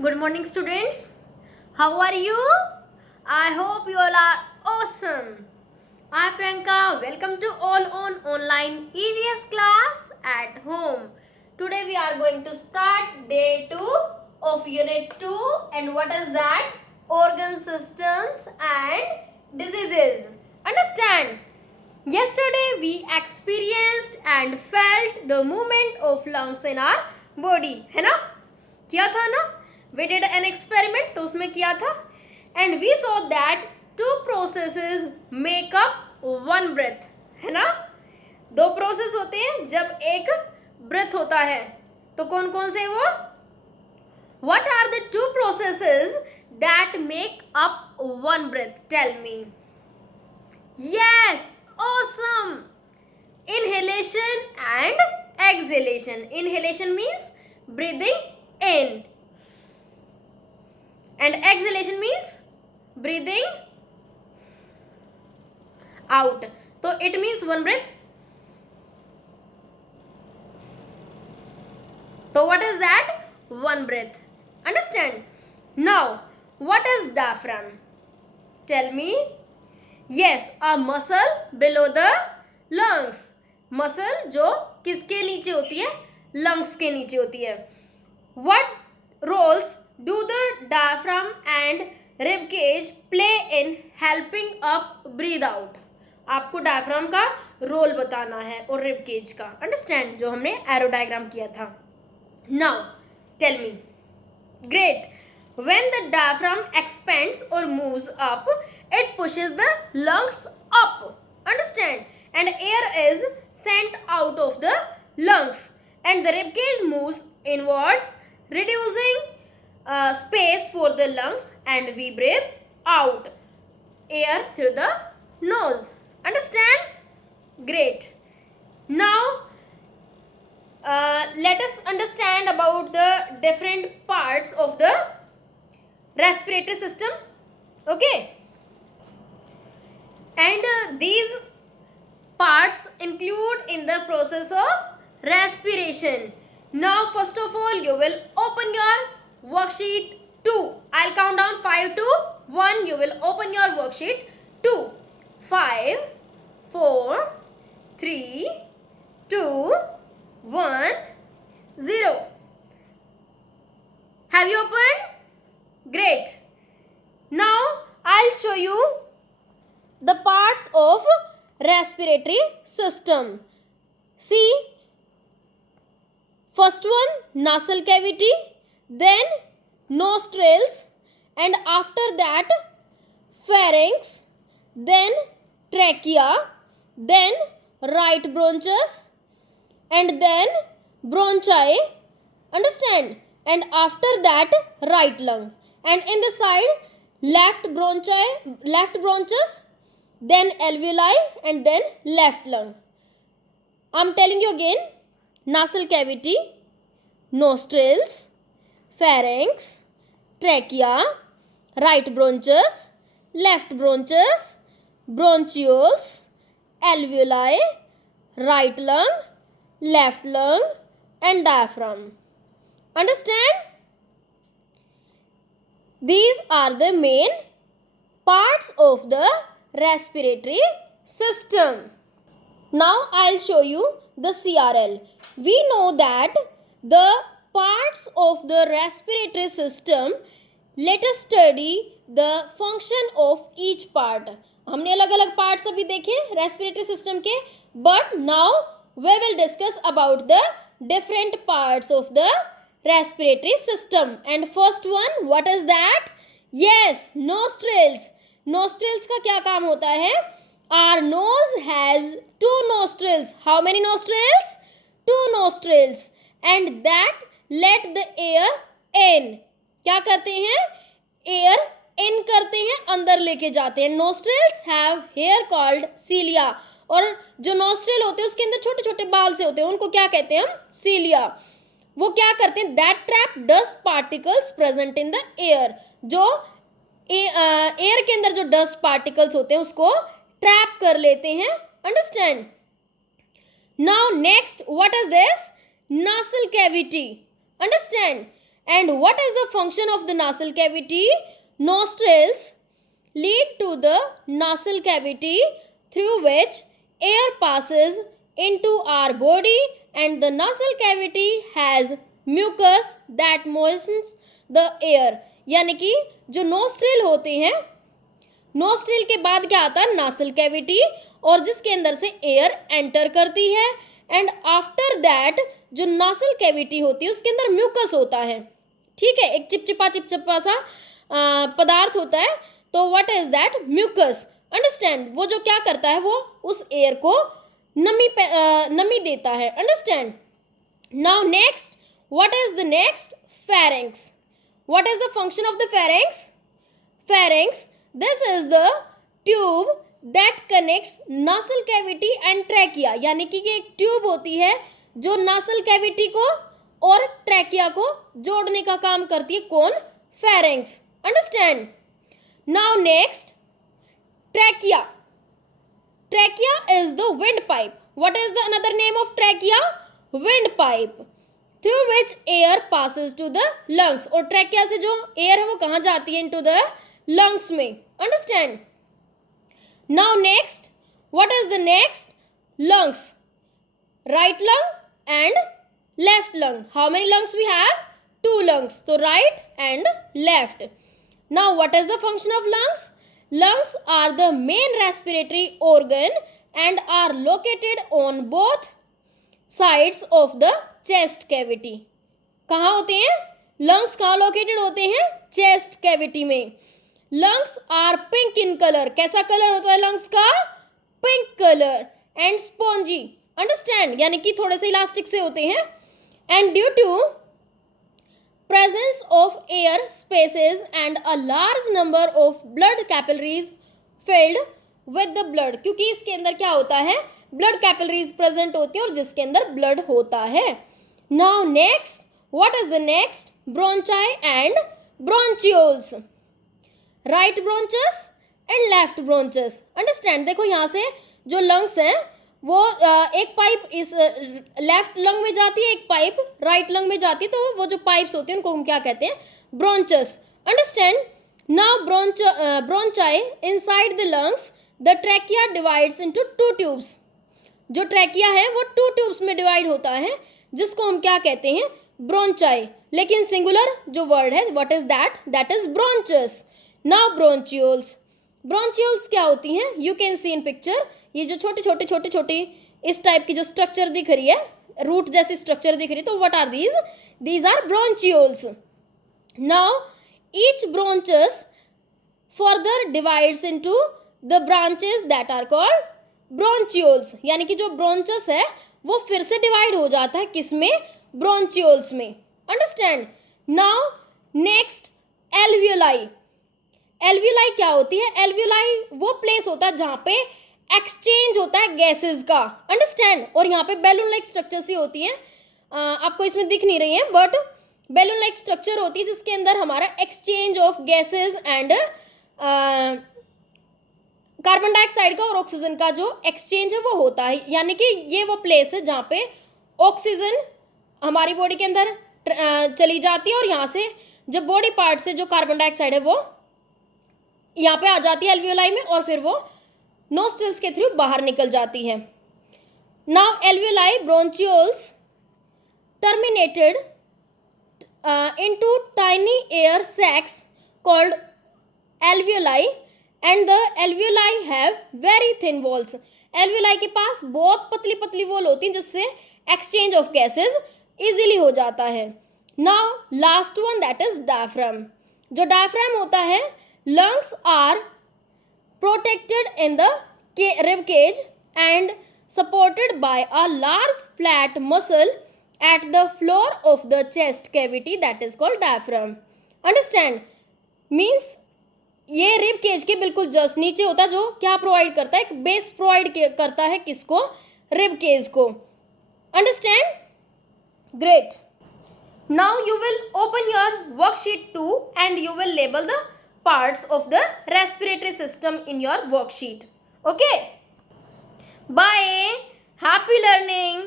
Good morning, students. How are you? I hope you all are awesome. I'm Priyanka. Welcome to all on online E.V.S class at home. Today we are going to start day 2 of unit 2. And what is that? Organ systems and diseases. Understand? Yesterday we experienced and felt the movement of lungs in our body. है ना? किया था ना? We did an experiment, तो उसमें किया था. And we saw that two processes make up one breath. है ना? दो प्रोसेस होते हैं जब एक ब्रेथ होता है. तो कौन कौन से वो? What are the two processes that make up one breath? Tell me. Yes, awesome. Inhalation and exhalation. Inhalation means breathing in. And exhalation means breathing out. So it means one breath. So what is that? One breath. Understand? Now, what is diaphragm? Tell me. Yes, a muscle below the lungs. Muscle जो किसके नीचे होती है? Lungs के नीचे होती है. What roles do the diaphragm and rib cage play in helping up breathe out? आपको डायफ्राम का रोल बताना है और रिब केज का. अंडरस्टैंड? जो हमने एरो डायग्राम किया था. Now tell me. Great. When the diaphragm expands or moves up, it pushes the lungs up. Understand? And air is sent out of the lungs. And the rib cage moves inwards, reducing space for the lungs, and we breathe out air through the nose. Understand? Great. Now, let us understand about the different parts of the respiratory system. Okay? And these parts include in the process of respiration. Now, first of all, you will open your worksheet 2. I'll count down 5 to 1. You will open your worksheet 2. 5, 4, 3, 2, 1, 0. Have you opened? Great. Now, I'll show you the parts of respiratory system. See, first one, nasal cavity, then nostrils, and after that, pharynx, then trachea, then right bronchus, and then bronchi. Understand? And after that, right lung. And in the side, left bronchus, then alveoli, and then left lung. I'm telling you again. Nasal cavity, nostrils, pharynx, trachea, right bronchus, left bronchus, bronchioles, alveoli, right lung, left lung, and diaphragm. Understand? These are the main parts of the respiratory system. Now I'll show you the CRL. We know that the parts of the respiratory system, let us study the function of each part. हमने अलग अलग parts अभी देखे respiratory system के, but now we will discuss about the different parts of the respiratory system. And first one, what is that? Yes, nostrils. Nostrils का क्या काम होता है? Our nose has 2 nostrils. How many nostrils? 2 nostrils. And that let the air in. क्या करते हैं? Air in करते हैं, अंदर लेके जाते हैं. Nostrils have hair called cilia. और जो nostril होते हैं उसके अंदर छोटे छोटे बाल से होते हैं, उनको क्या कहते हैं हम? Cilia. वो क्या करते हैं? That trap dust particles present in the air. जो एयर के अंदर जो डस्ट पार्टिकल्स होते हैं उसको ट्रैप कर लेते हैं. Understand? Now next, what is this? Nasal cavity. Understand? And what is the function of the nasal cavity? Nostrils lead to the nasal cavity through which air passes into our body, and the nasal cavity has mucus that moistens the air. यानी कि जो nostril होते हैं, nostril के बाद क्या आता है? नासल कैविटी, और जिसके अंदर से एयर एंटर करती है, एंड आफ्टर दैट जो नासल कैविटी होती है उसके अंदर म्यूकस होता है. ठीक है, एक चिपचिपा सा पदार्थ होता है. तो what is that? Mucus. Understand? वो जो क्या करता है, वो उस एयर को नमी देता है. Understand? Now next, what is the next? Pharynx. What is the function of the pharynx? Pharynx, this is the tube that connects nasal cavity and trachea. यानी कि ये एक ट्यूब होती है जो नासल कैविटी को और ट्रैकिया को जोड़ने का काम करती है. कौन? Pharynx. Understand? Now next, trachea. Trachea is the windpipe. What is the another name of trachea? Windpipe, through which air passes to the lungs. और ट्रैकिया से जो एयर है वो कहाँ जाती है? into the lungs में. Understand? Now next, what is the next? Lungs. Right lung and left lung. How many lungs we have? 2 lungs. So right and left. Now what is the function of lungs? Lungs are the main respiratory organ and are located on both sides of the chest cavity. कहाँ होते हैं? Lungs कहाँ located होते हैं? Chest cavity में. Lungs are pink in color. कैसा colour होता है lungs का? Pink color and spongy. Understand? यानी कि थोड़े से इलास्टिक से होते हैं. And due to presence of air spaces and a large number of blood capillaries filled with the blood. क्योंकि इसके अंदर क्या होता है? blood capillaries present होती है और जिसके अंदर blood होता है. Now next, what is the next? Bronchi and bronchioles. Right bronchus and left bronchus. Understand? देखो यहाँ से जो lungs हैं वो एक पाइप इस लेफ्ट लंग में जाती है, एक पाइप राइट लंग में जाती है. तो वो जो पाइप्स होती हैं उनको हम क्या कहते हैं? Bronchus. Understand? Now bronchi inside the lungs, the trachea divides into 2 tubes. जो ट्रैकिया है वो 2 ट्यूब्स में डिवाइड होता है, जिसको हम क्या कहते हैं? ब्रोंचाई. लेकिन सिंगुलर जो वर्ड है, what is that? That is bronchus. Now bronchioles. Bronchioles क्या होती हैं? You can see in picture. ये जो छोटे छोटे इस टाइप की जो स्ट्रक्चर दिख रही है, रूट जैसी स्ट्रक्चर दिख रही है, तो what are these? These are bronchioles. Now each bronchus further divides into the branches that are called bronchioles. यानी कि जो ब्रोंचस है वो फिर से डिवाइड हो जाता है किसमें? ब्रोंचियोल्स में. Understand? Now next, alveoli. Alveoli क्या होती है? एल्वियोलाई वो प्लेस होता है जहाँ पे एक्सचेंज होता है गैसेस का. अंडरस्टैंड? और यहाँ पे बैलून लाइक स्ट्रक्चर सी होती है, आपको इसमें दिख नहीं रही है, बट बैलून लाइक स्ट्रक्चर होती है जिसके अंदर हमारा exchange of gases and carbon dioxide का और ऑक्सीजन का जो एक्सचेंज है वो होता है. यानी कि ये वो प्लेस है जहाँ पे ऑक्सीजन हमारी बॉडी के अंदर चली जाती है और यहाँ से जब बॉडी पार्ट से जो कार्बन डाइऑक्साइड है वो यहाँ पे आ जाती है एल्वियोलाई में, और फिर वो नोस्ट्रिल्स के थ्रू बाहर निकल जाती है. Now alveoli bronchioles terminated into tiny air sacs called alveoli, and the alveoli have very thin walls. Alveoli के पास बहुत पतली पतली वॉल होती हैं जिससे एक्सचेंज ऑफ गैसेस इजीली हो जाता है. Now last one, that is diaphragm. जो डायफ्राम होता है, lungs are protected in the rib cage and supported by a large flat muscle at the floor of the chest cavity that is called diaphragm. Understand? Means ये rib cage के बिल्कुल just नीचे होता है, जो क्या प्रोवाइड करता है? एक बेस प्रोवाइड करता है किसको? रिब केज को. Understand? Great. Now you will open your worksheet 2 and you will label the parts of the respiratory system in your worksheet. Okay? Bye. Happy learning.